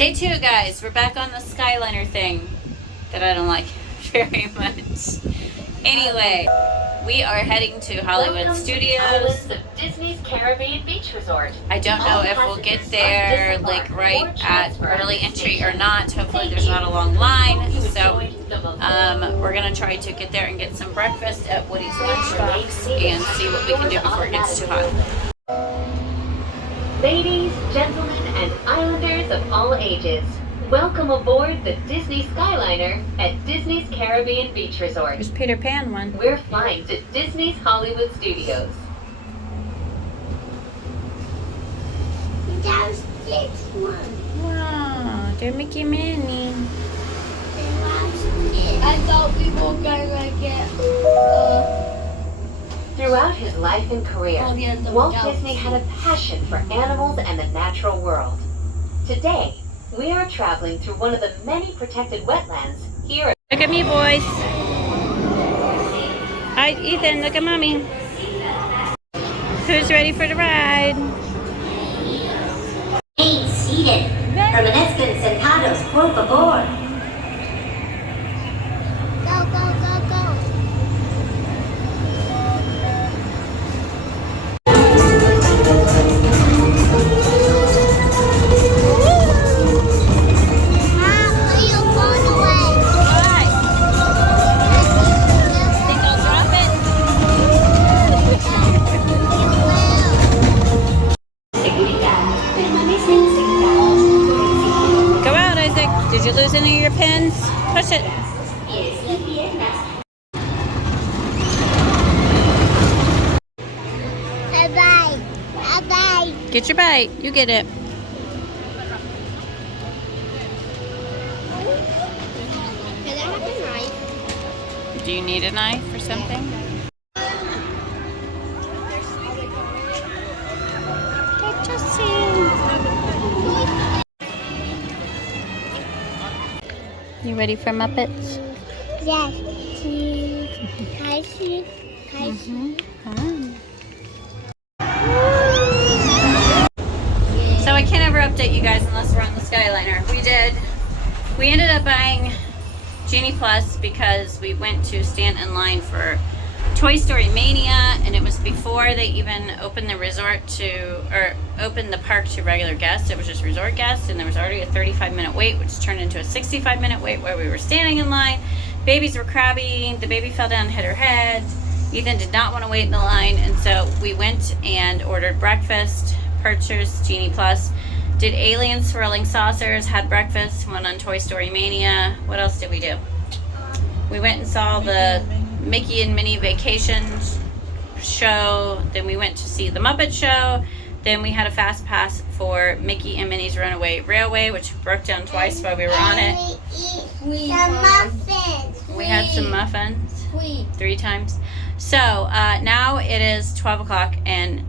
Day 2, guys. We're back on the Skyliner thing that I don't like very much. Anyway, we are heading to Hollywood Studios. The Disney's Carribean Beach Resort. I don't know if we'll get there like right at early entry or not. Hopefully there's not a long line. So we're gonna try to get there and get some breakfast at Woody's Lunchbox and see what we can do before it gets too hot. Ladies, gentlemen, and islanders of all ages, welcome aboard the Disney Skyliner at Disney's Caribbean Beach Resort. There's Peter Pan one. We're flying to Disney's Hollywood Studios. There's this one. Wow, they're Mickey and Minnie. I thought we were gonna get Throughout his life and career, Oh, yeah, the Walt dogs. Disney had a passion for animals and the natural world. Today, we are traveling through one of the many protected wetlands here at Look at me, boys. Hi, Ethan. Look at mommy. Who's ready for the ride? Hey, seated. Romanescans and paddles, por favor. Go, go, go, go. Mom, put your phone away. Why? Think I'll drop it? Seguridad. Permanecen sentados. Go out, Isaac. Did you lose any of your pins? Push it. Pies y piernas. Bye-bye. Bye-bye. Get your bite. You get it. Can I have a knife? Do you need a knife or something? Get to see. You ready for Muppets? Yes. Hi, see. Hi, see. So I can't ever update you guys unless we're on the Skyliner. We ended up buying Genie Plus because we went to stand in line for Toy Story Mania, and it was before they even opened the resort or opened the park to regular guests. It was just resort guests, and there was already a 35-minute wait, which turned into a 65-minute wait where we were standing in line. Babies were crabby. The baby fell down and hit her head. Ethan did not want to wait in the line, and so we went and ordered breakfast, purchased Genie Plus, did Alien Swirling Saucers, had breakfast, went on Toy Story Mania. What else did we do? We went and saw the Mickey and Minnie Vacation show. Then we went to see the Muppet Show. Then we had a fast pass for Mickey and Minnie's Runaway Railway, which broke down twice while we were on it. We some muffins. We had some muffins Sweet. 3 times. So now it is 12 o'clock, and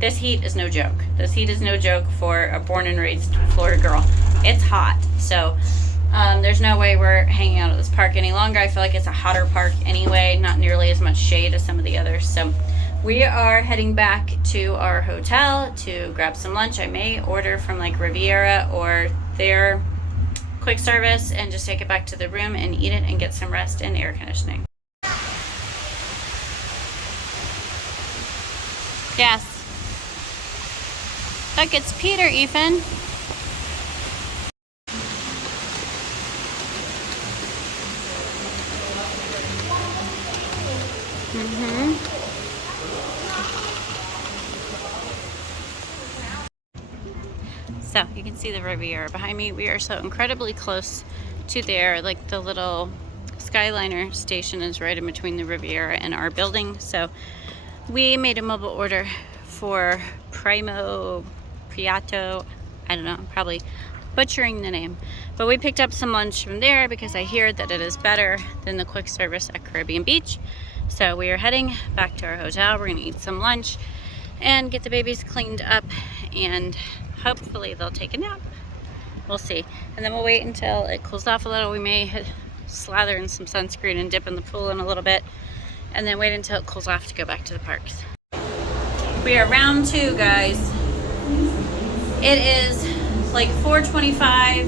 this heat is no joke. This heat is no joke for a born and raised Florida girl. It's hot. So there's no way we're hanging out at this park any longer. I feel like it's a hotter park anyway, not nearly as much shade as some of the others. So we are heading back to our hotel to grab some lunch. I may order from like Riviera or their quick service and just take it back to the room and eat it and get some rest and air conditioning. Yes. Look, it's Peter, Ethan. So you can see the Riviera behind me. We are so incredibly close to there. Like the little Skyliner station is right in between the Riviera and our building. So we made a mobile order for Primo Priato. I don't know, I'm probably butchering the name. But we picked up some lunch from there because I hear that it is better than the quick service at Caribbean Beach. So we are heading back to our hotel. We're gonna eat some lunch and get the babies cleaned up, and hopefully they'll take a nap. We'll see. And then we'll wait until it cools off a little. We may slather in some sunscreen and dip in the pool in a little bit, and then wait until it cools off to go back to the parks. We are round 2, guys. It is like 4:25.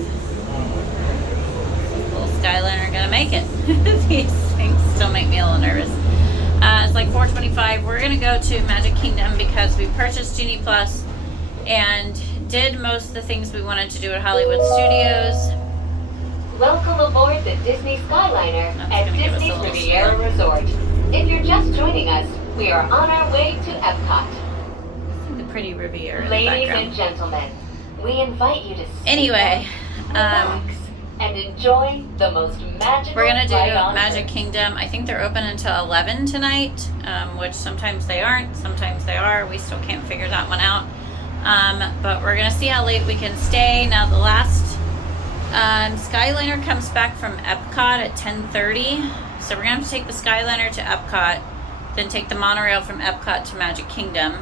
Little Skyliner gonna make it. These things still make me a little nervous. It's like 4:25. We're gonna go to Magic Kingdom because we purchased Genie Plus and did most of the things we wanted to do at Hollywood Studios. Welcome aboard the Disney Skyliner That's at gonna give us a Disney's little Riviera spin. Resort. If you're just joining us, we are on our way to Epcot. The pretty Riviera in the Ladies and background. gentlemen, we invite you to sit Anyway, back, relax, and enjoy the most magical we're gonna do ride on Magic Earth. Kingdom. I think they're open until 11 tonight, which sometimes they aren't, sometimes they are. We still can't figure that one out. But we're gonna see how late we can stay. Now the last Skyliner comes back from Epcot at 10:30, so we're gonna have to take the Skyliner to Epcot, then take the monorail from Epcot to Magic Kingdom,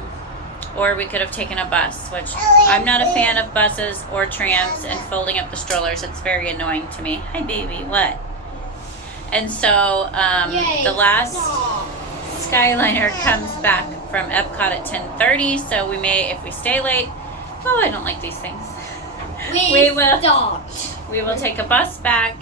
or we could have taken a bus, which I'm not a fan of buses or trams and folding up the strollers. It's very annoying to me. Hi baby, what? And so the last Skyliner comes back from Epcot at 10:30, so we may, if we stay late, oh, I don't like these things. We will take a bus back,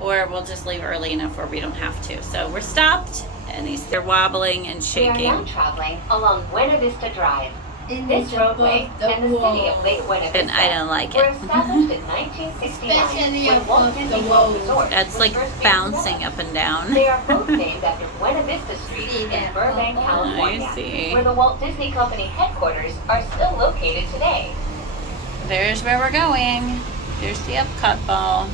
or we'll just leave early enough where we don't have to. So we're stopped, and they're wobbling and We are shaking. now traveling along Buena Vista Drive. This roadway and the city of Lake Buena Vista And I don't like were it. established in 1969 when Walt Disney World Resort That's was like first being bouncing developed. up and down. They are both named after Buena Vista Street in Burbank, California, I see. where the Walt Disney Company headquarters are still located today. There's where we're going. There's the Epcot ball.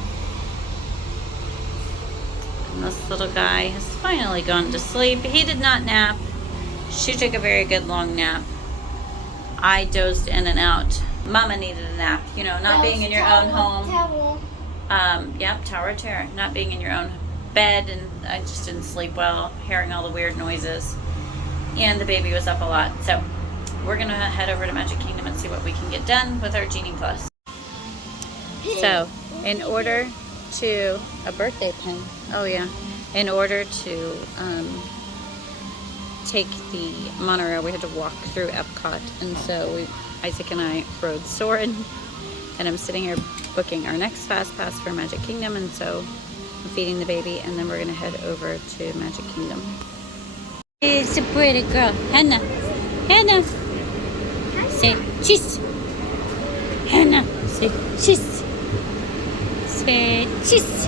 And this little guy has finally gone to sleep. He did not nap. She took a very good long nap. I dozed in and out. Mama needed a nap. You know, not being in your own home. Yep, Tower of Terror. Not being in your own bed, and I just didn't sleep well, hearing all the weird noises. And the baby was up a lot. So we're gonna head over to Magic Kingdom and see what we can get done with our Genie Plus. So, in order to a birthday pin. Oh yeah. In order to take the monorail, we had to walk through Epcot, and so Isaac and I rode Soarin', and I'm sitting here booking our next fast pass for Magic Kingdom, and so I'm feeding the baby, and then we're gonna head over to Magic Kingdom. It's a pretty girl, Hannah. Hannah, say cheese. Hannah, say cheese. Say cheese.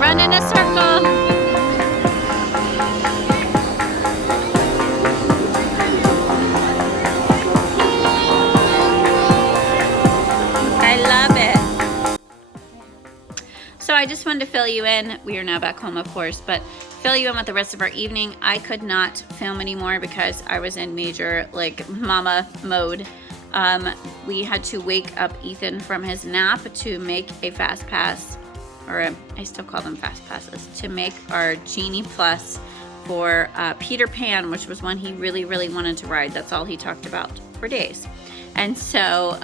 Run in a circle. I love it. So I just wanted to fill you in. We are now back home, of course, but fill you in with the rest of our evening. I could not film anymore because I was in major like mama mode. We had to wake up Ethan from his nap to make a fast pass, or I still call them fast passes, to make our Genie Plus for Peter Pan, which was one he really, really wanted to ride. That's all he talked about for days. And so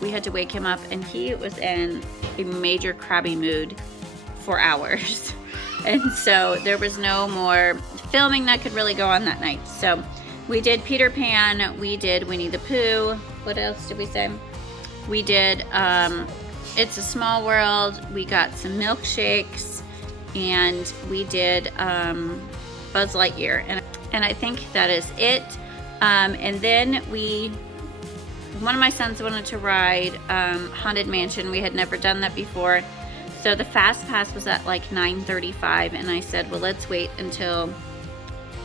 we had to wake him up, and he was in a major crabby mood for hours. And so there was no more filming that could really go on that night. So we did Peter Pan, we did Winnie the Pooh. What else did we say? We did It's a Small World. We got some milkshakes, and we did Buzz Lightyear. And I think that is it. And then one of my sons wanted to ride Haunted Mansion. We had never done that before. So the fast pass was at like 9:35, and I said, well, let's wait until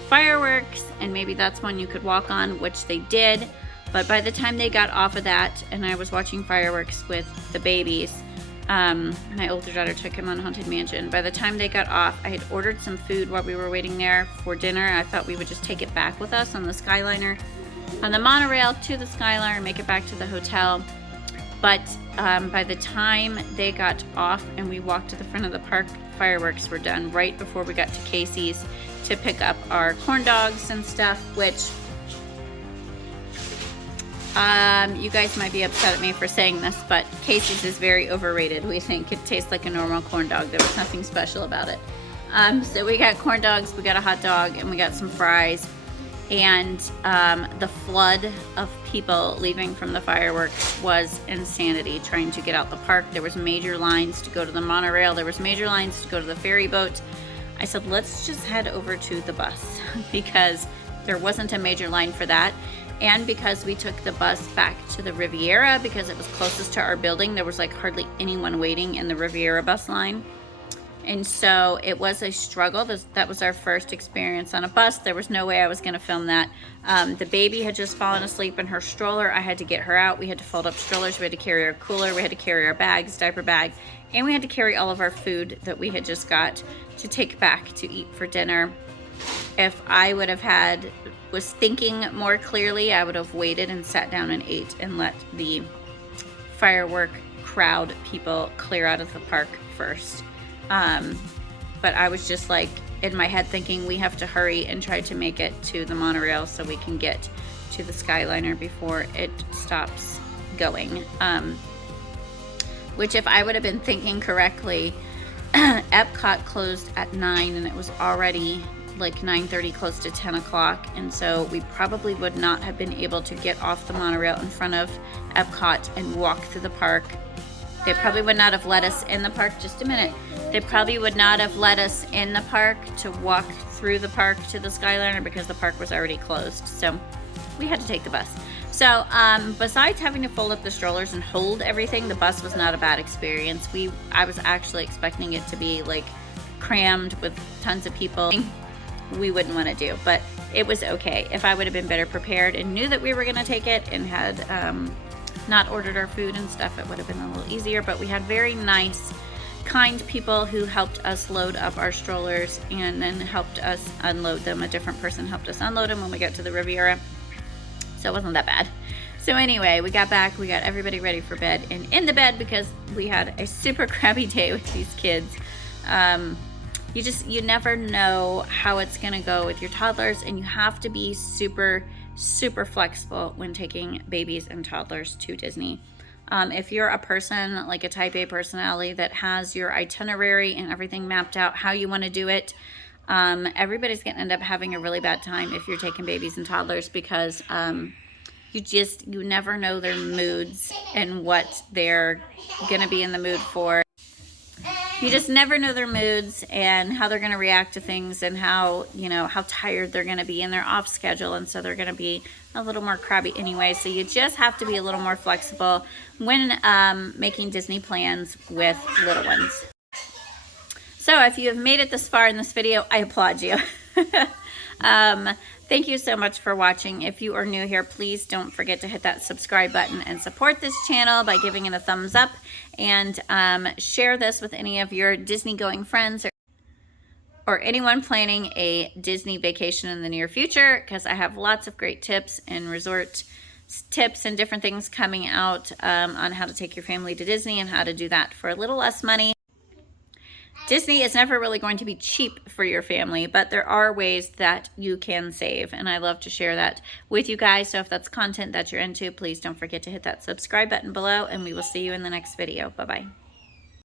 fireworks, and maybe that's one you could walk on, which they did. But by the time they got off of that, and I was watching fireworks with the babies, my older daughter took him on Haunted Mansion. By the time they got off, I had ordered some food while we were waiting there for dinner. I thought we would just take it back with us on the Skyliner. on the monorail to the Skyliner and make it back to the hotel. But by the time they got off and we walked to the front of the park, fireworks were done right before we got to Casey's to pick up our corn dogs and stuff, which you guys might be upset at me for saying this, but Casey's is very overrated. We think it tastes like a normal corn dog. There was nothing special about it. So we got corn dogs, we got a hot dog, and we got some fries. And the flood of people leaving from the fireworks was insanity trying to get out the park. There was major lines to go to the monorail. There was major lines to go to the ferry boat. I said, let's just head over to the bus because there wasn't a major line for that. And because we took the bus back to the Riviera because it was closest to our building, there was like hardly anyone waiting in the Riviera bus line. And so it was a struggle. That was our first experience on a bus. There was no way I was going to film that. The baby had just fallen asleep in her stroller. I had to get her out. We had to fold up strollers. We had to carry our cooler. We had to carry our bags, diaper bag. And we had to carry all of our food that we had just got to take back to eat for dinner. If I would have was thinking more clearly, I would have waited and sat down and ate and let the firework crowd people clear out of the park first. But I was just like in my head thinking we have to hurry and try to make it to the monorail so we can get to the Skyliner before it stops going. Which if I would have been thinking correctly, Epcot closed at 9 and it was already like 9:30, close to 10 o'clock. And so we probably would not have been able to get off the monorail in front of Epcot and walk through the park. They probably would not have let us in the park. Just a minute. They probably would not have let us in the park to walk through the park to the Skyliner because the park was already closed. So we had to take the bus. So besides having to fold up the strollers and hold everything, the bus was not a bad experience. I was actually expecting it to be like crammed with tons of people. We wouldn't want to do, but it was okay. If I would have been better prepared and knew that we were going to take it and had not ordered our food and stuff, it would have been a little easier. But we had very nice, kind people who helped us load up our strollers and then helped us unload them. A different person helped us unload them when we got to the Riviera, so it wasn't that bad. So anyway, we got back, we got everybody ready for bed and in the bed because we had a super crabby day with these kids. You never know how it's gonna go with your toddlers, and you have to be super flexible when taking babies and toddlers to Disney. If you're a person like a type A personality that has your itinerary and everything mapped out how you want to do it, everybody's gonna end up having a really bad time if you're taking babies and toddlers because you never know their moods and what they're gonna be in the mood for. You just never know their moods and how they're going to react to things and how tired they're going to be, and they're off schedule, and so they're going to be a little more crabby anyway. So you just have to be a little more flexible when making Disney plans with little ones. So if you have made it this far in this video, I applaud you. Thank you so much for watching. If you are new here, please don't forget to hit that subscribe button and support this channel by giving it a thumbs up, and share this with any of your Disney going friends or anyone planning a Disney vacation in the near future, because I have lots of great tips and resort tips and different things coming out on how to take your family to Disney and how to do that for a little less money. Disney is never really going to be cheap for your family, but there are ways that you can save, and I love to share that with you guys. So if that's content that you're into, please don't forget to hit that subscribe button below, and we will see you in the next video. Bye-bye.